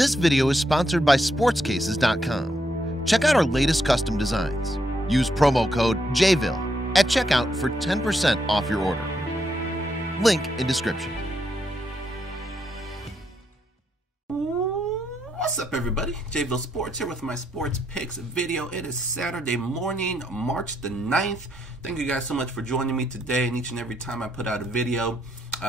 This video is sponsored by sportscases.com. Check out our latest custom designs. Use promo code JVille at checkout for 10% off your order. Link in description. What's up, everybody? JVille Sports here with my sports picks video. It is Saturday morning, March the 9th. Thank you guys so much for joining me today and each and every time I put out a video.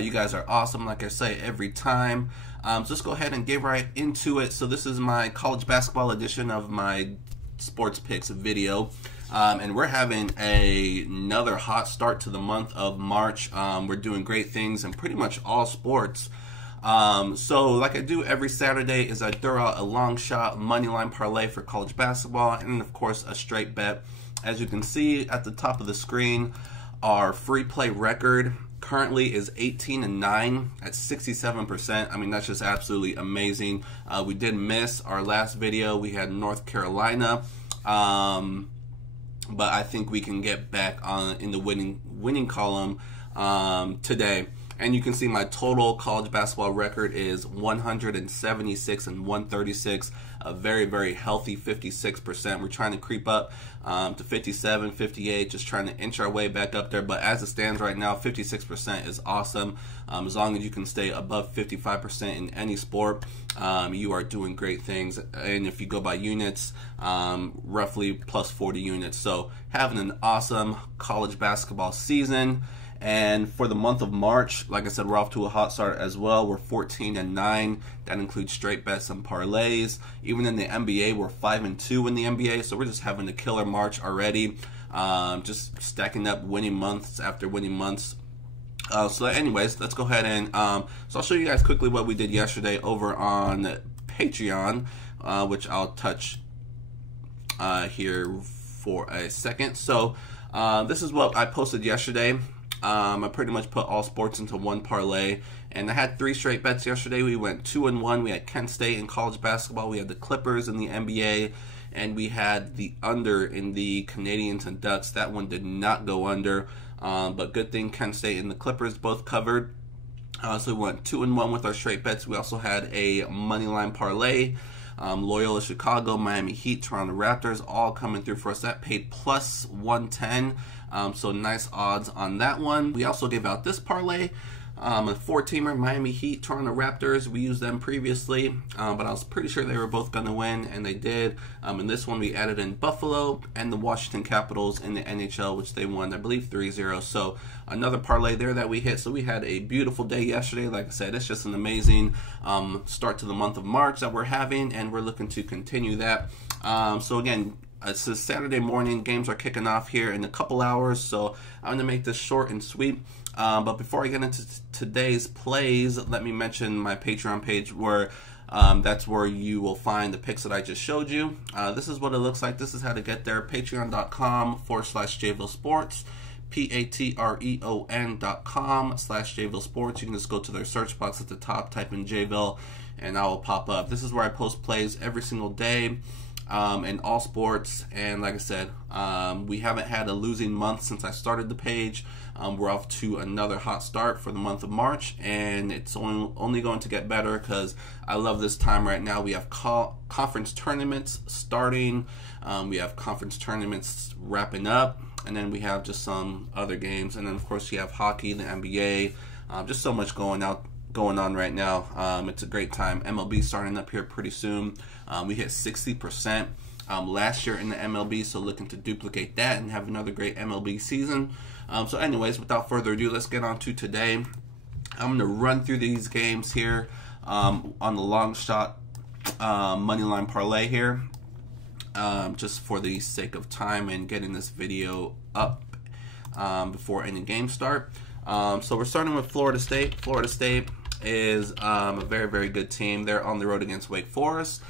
You guys are awesome, like I say every time. So let's go ahead and get right into it. So this is my college basketball edition of my sports picks video. And we're having another hot start to the month of March. We're doing great things in pretty much all sports. So like I do every Saturday is I throw out a long shot money line parlay for college basketball and of course a straight bet. As you can see at the top of the screen, our free play record currently is 18-9 at 67%. I mean, that's just absolutely amazing. We did miss our last video. We had North Carolina, but I think we can get back on in the winning column today. And you can see my total college basketball record is 176 and 136, a very, very healthy 56%. We're trying to creep up to 57, 58, just trying to inch our way back up there. But as it stands right now, 56% is awesome. As long as you can stay above 55% in any sport, you are doing great things. And if you go by units, roughly plus 40 units. So having an awesome college basketball season. And for the month of March, like I said, we're off to a hot start as well. We're 14-9. That includes straight bets and parlays. Even in the NBA, we're 5-2 in the NBA. So we're just having a killer March already. Just stacking up winning months after winning months. So anyways, let's go ahead and so I'll show you guys quickly what we did yesterday over on Patreon, which I'll touch here for a second. So this is what I posted yesterday. I pretty much put all sports into one parlay, and I had 3 straight bets yesterday. We went 2-1. We had Kent State in college basketball, we had the Clippers in the NBA, and we had the under in the Canadians and Ducks. That one did not go under, but good thing Kent State and the Clippers both covered. So we went 2-1 with our straight bets. We also had a money line parlay. Loyola Chicago, Miami Heat, Toronto Raptors, all coming through for us. That paid plus 110, so nice odds on that one. We also gave out this parlay, a 4-teamer, Miami Heat, Toronto Raptors. We used them previously, but I was pretty sure they were both going to win, and they did. In this one, we added in Buffalo and the Washington Capitals in the NHL, which they won, I believe, 3-0. So another parlay there that we hit. So we had a beautiful day yesterday. Like I said, it's just an amazing start to the month of March that we're having, and we're looking to continue that. So again, it's a Saturday morning. Games are kicking off here in a couple hours, so I'm going to make this short and sweet. But before I get into today's plays, let me mention my Patreon page where that's where you will find the picks that I just showed you. This is what it looks like. This is how to get there. Patreon.com/JVille Sports. Patreon.com/JVille Sports. You can just go to their search box at the top, type in JVille, and I will pop up. This is where I post plays every single day in all sports. And like I said, we haven't had a losing month since I started the page. We're off to another hot start for the month of March, and it's only going to get better because I love this time right now. We have conference tournaments starting. We have conference tournaments wrapping up. And then we have just some other games. And then, of course, you have hockey, the NBA. Just so much going on right now. It's a great time. MLB starting up here pretty soon. We hit 60% last year in the MLB, so looking to duplicate that and have another great MLB season. So anyways, without further ado, let's get on to today. I'm going to run through these games here on the long shot money line parlay here. Just for the sake of time and getting this video up before any games start. So we're starting with Florida State. Florida State is a very, very good team. They're on the road against Wake Forest.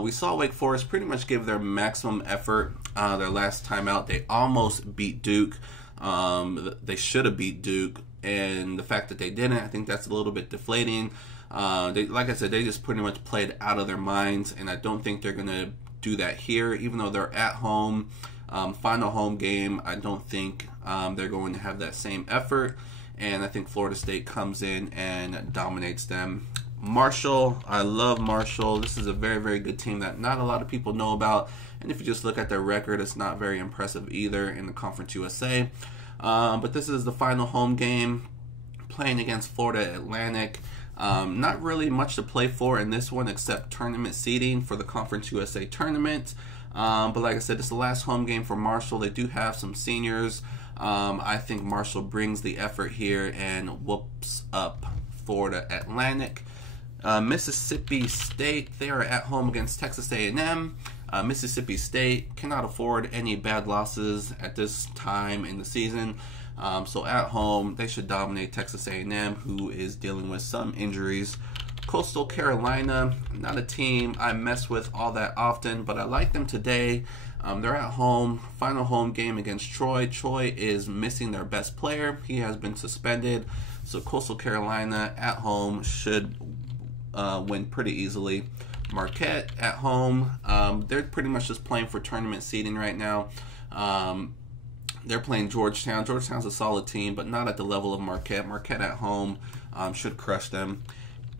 We saw Wake Forest pretty much give their maximum effort their last time out. They almost beat Duke. They should have beat Duke, and the fact that they didn't, I think that's a little bit deflating. Like I said, they just pretty much played out of their minds, and I don't think they're going to do that here, even though they're at home. Final home game, I don't think they're going to have that same effort, and I think Florida State comes in and dominates them Marshall, I love Marshall. This is a very, very good team that not a lot of people know about. And if you just look at their record, it's not very impressive either in the Conference USA. But this is the final home game, playing against Florida Atlantic. Not really much to play for in this one except tournament seeding for the Conference USA tournament. But like I said, this is the last home game for Marshall. They do have some seniors. I think Marshall brings the effort here and whoops up Florida Atlantic. Mississippi State, they are at home against Texas A&M. Mississippi State cannot afford any bad losses at this time in the season. So at home, they should dominate Texas A&M, who is dealing with some injuries. Coastal Carolina, not a team I mess with all that often, but I like them today. They're at home, final home game against Troy. Troy is missing their best player. He has been suspended. So Coastal Carolina at home should win pretty easily. Marquette at home, they're pretty much just playing for tournament seeding right now. They're playing Georgetown. Georgetown's a solid team, but not at the level of Marquette. Marquette at home should crush them.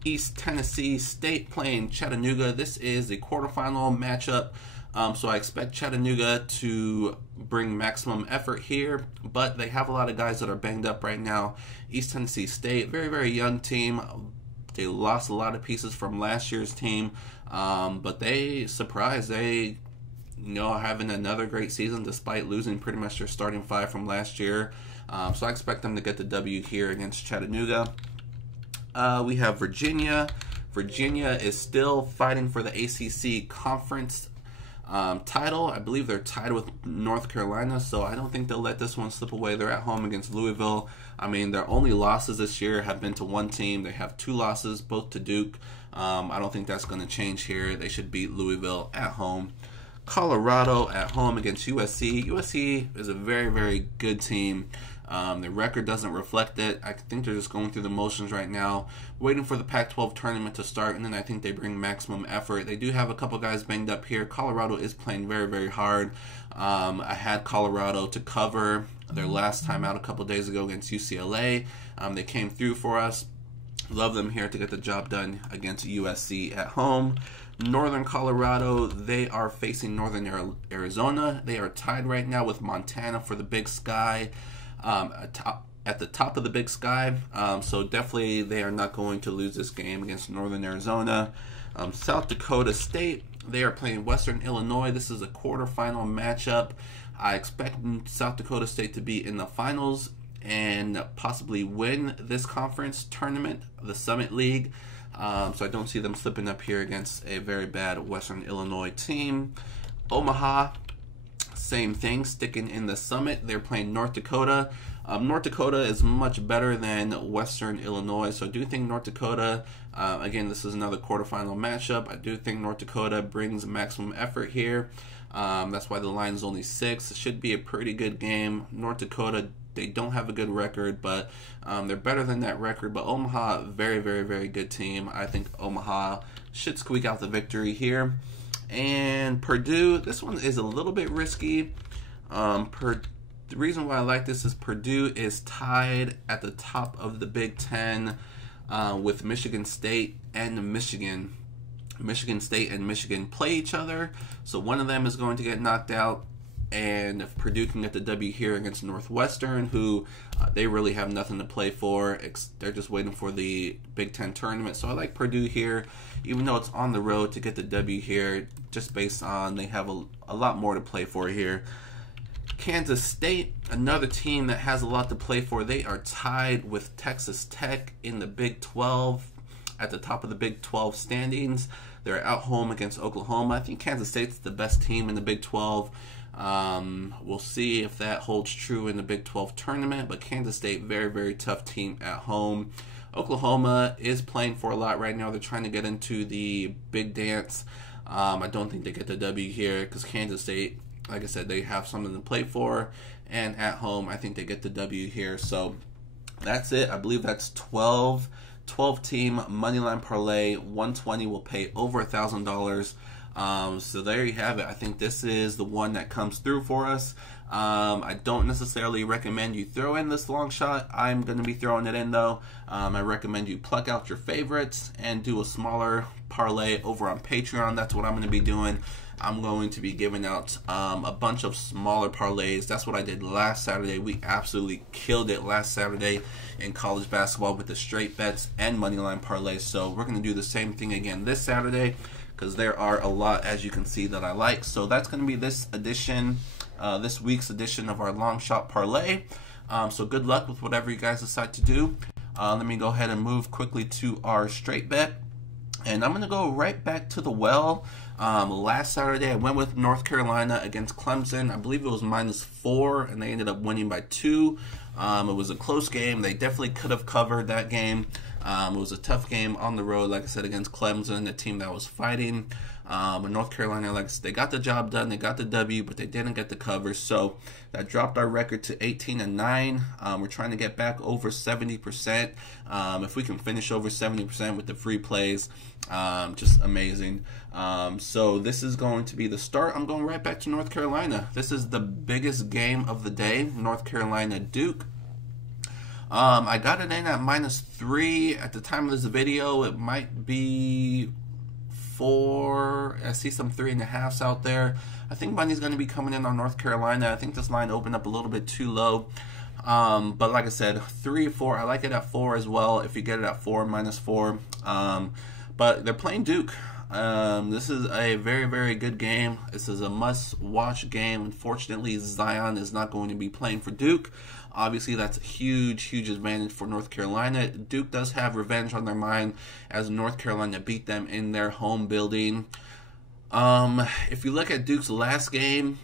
East Tennessee State playing Chattanooga. This is the quarterfinal matchup. So I expect Chattanooga to bring maximum effort here, but they have a lot of guys that are banged up right now. East Tennessee State, very, very young team. They lost a lot of pieces from last year's team, but they surprised. They, having another great season despite losing pretty much their starting five from last year. So I expect them to get the W here against Chattanooga. We have Virginia. Virginia is still fighting for the ACC conference title. I believe they're tied with North Carolina, so I don't think they'll let this one slip away. They're at home against Louisville. I mean, their only losses this year have been to one team. They have 2 losses, both to Duke. I don't think that's going to change here. They should beat Louisville at home. Colorado at home against USC. USC is a very, very good team. Their record doesn't reflect it. I think they're just going through the motions right now, waiting for the Pac-12 tournament to start, and then I think they bring maximum effort. They do have a couple guys banged up here. Colorado is playing very, very hard. I had Colorado to cover their last time out a couple days ago against UCLA. They came through for us. Love them here to get the job done against USC at home. Northern Colorado, they are facing Northern Arizona. They are tied right now with Montana for the Big Sky. At the top of the Big Sky, so definitely they are not going to lose this game against Northern Arizona. South Dakota State, they are playing Western Illinois. This is a quarterfinal matchup. I expect South Dakota State to be in the finals and possibly win this conference tournament, the Summit League. So I don't see them slipping up here against a very bad Western Illinois team. Omaha, same thing, sticking in the Summit. They're playing North Dakota. North Dakota is much better than Western Illinois, so I do think North Dakota, again, this is another quarterfinal matchup. I do think North Dakota brings maximum effort here. That's why the line is only 6. It should be a pretty good game. North Dakota, they don't have a good record, but they're better than that record. But Omaha, very, very, very good team. I think Omaha should squeak out the victory here. And Purdue, this one is a little bit risky. The reason why I like this is Purdue is tied at the top of the Big Ten with Michigan State and Michigan. Michigan State and Michigan play each other, so one of them is going to get knocked out. And if Purdue can get the W here against Northwestern, who they really have nothing to play for, they're just waiting for the Big Ten tournament. So I like Purdue here, even though it's on the road, to get the W here, just based on they have a lot more to play for here. Kansas State, another team that has a lot to play for. They are tied with Texas Tech in the Big 12 at the top of the Big 12 standings. They're at home against Oklahoma. I think Kansas State's the best team in the Big 12. We'll see if that holds true in the Big 12 tournament, but Kansas State, very, very tough team at home. Oklahoma is playing for a lot right now. They're trying to get into the big dance. I don't think they get the W here because Kansas State, like I said, they have something to play for, and at home, I think they get the W here. So that's it. I believe that's 12 team moneyline parlay. 120 will pay over $1,000. So there you have it. I think this is the one that comes through for us. I don't necessarily recommend you throw in this long shot. I'm going to be throwing it in though. I recommend you pluck out your favorites and do a smaller parlay over on Patreon. That's what I'm going to be doing. I'm going to be giving out a bunch of smaller parlays. That's what I did last Saturday. We absolutely killed it last Saturday in college basketball with the straight bets and moneyline parlays. So we're going to do the same thing again this Saturday, because there are a lot, as you can see, that I like. So that's going to be this edition, this week's edition of our long shot parlay. So good luck with whatever you guys decide to do. Let me go ahead and move quickly to our straight bet. And I'm going to go right back to the well. Last Saturday, I went with North Carolina against Clemson. I believe it was -4, and they ended up winning by 2. It was a close game. They definitely could have covered that game. It was a tough game on the road, like I said, against Clemson, a team that was fighting. But North Carolina, like I said, they got the job done. They got the W, but they didn't get the cover. So that dropped our record to 18-9. We're trying to get back over 70%. If we can finish over 70% with the free plays, just amazing. So this is going to be the start. I'm going right back to North Carolina. This is the biggest game of the day, North Carolina Duke. I got it in at -3 at the time of this video. It might be 4. I see some 3.5s out there. I think money's going to be coming in on North Carolina. I think this line opened up a little bit too low. But like I said, 3 or 4. I like it at 4 as well. If you get it at 4, -4. But they're playing Duke. This is a very, very good game. This is a must-watch game. Unfortunately, Zion is not going to be playing for Duke. Obviously, that's a huge, huge advantage for North Carolina. Duke does have revenge on their mind, as North Carolina beat them in their home building. If you look at Duke's last game,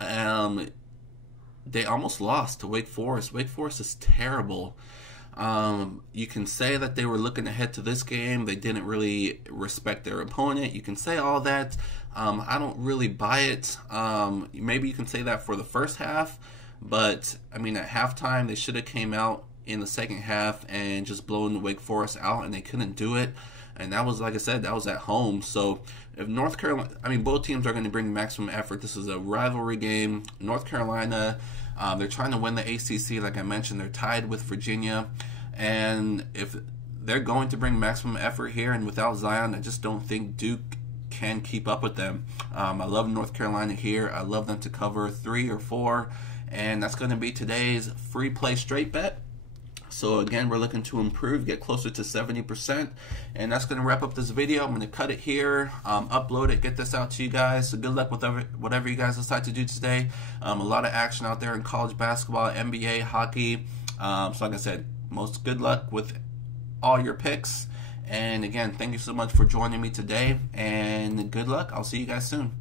they almost lost to Wake Forest. Wake Forest is terrible. You can say that they were looking ahead to this game. They didn't really respect their opponent. You can say all that. I don't really buy it. Maybe you can say that for the first half, but I mean, at halftime, they should have came out in the second half and just blown the Wake Forest out, and they couldn't do it. And that was, like I said, that was at home. So if North Carolina, I mean, both teams are going to bring maximum effort. This is a rivalry game. North Carolina, they're trying to win the ACC. Like I mentioned, they're tied with Virginia. And if they're going to bring maximum effort here, and without Zion, I just don't think Duke can keep up with them. I love North Carolina here. I love them to cover 3 or 4. And that's going to be today's free play straight bet. So again, we're looking to improve, get closer to 70%. And that's going to wrap up this video. I'm going to cut it here, upload it, get this out to you guys. So good luck with whatever you guys decide to do today. A lot of action out there in college basketball, NBA, hockey. So like I said, most good luck with all your picks. And again, thank you so much for joining me today. And good luck. I'll see you guys soon.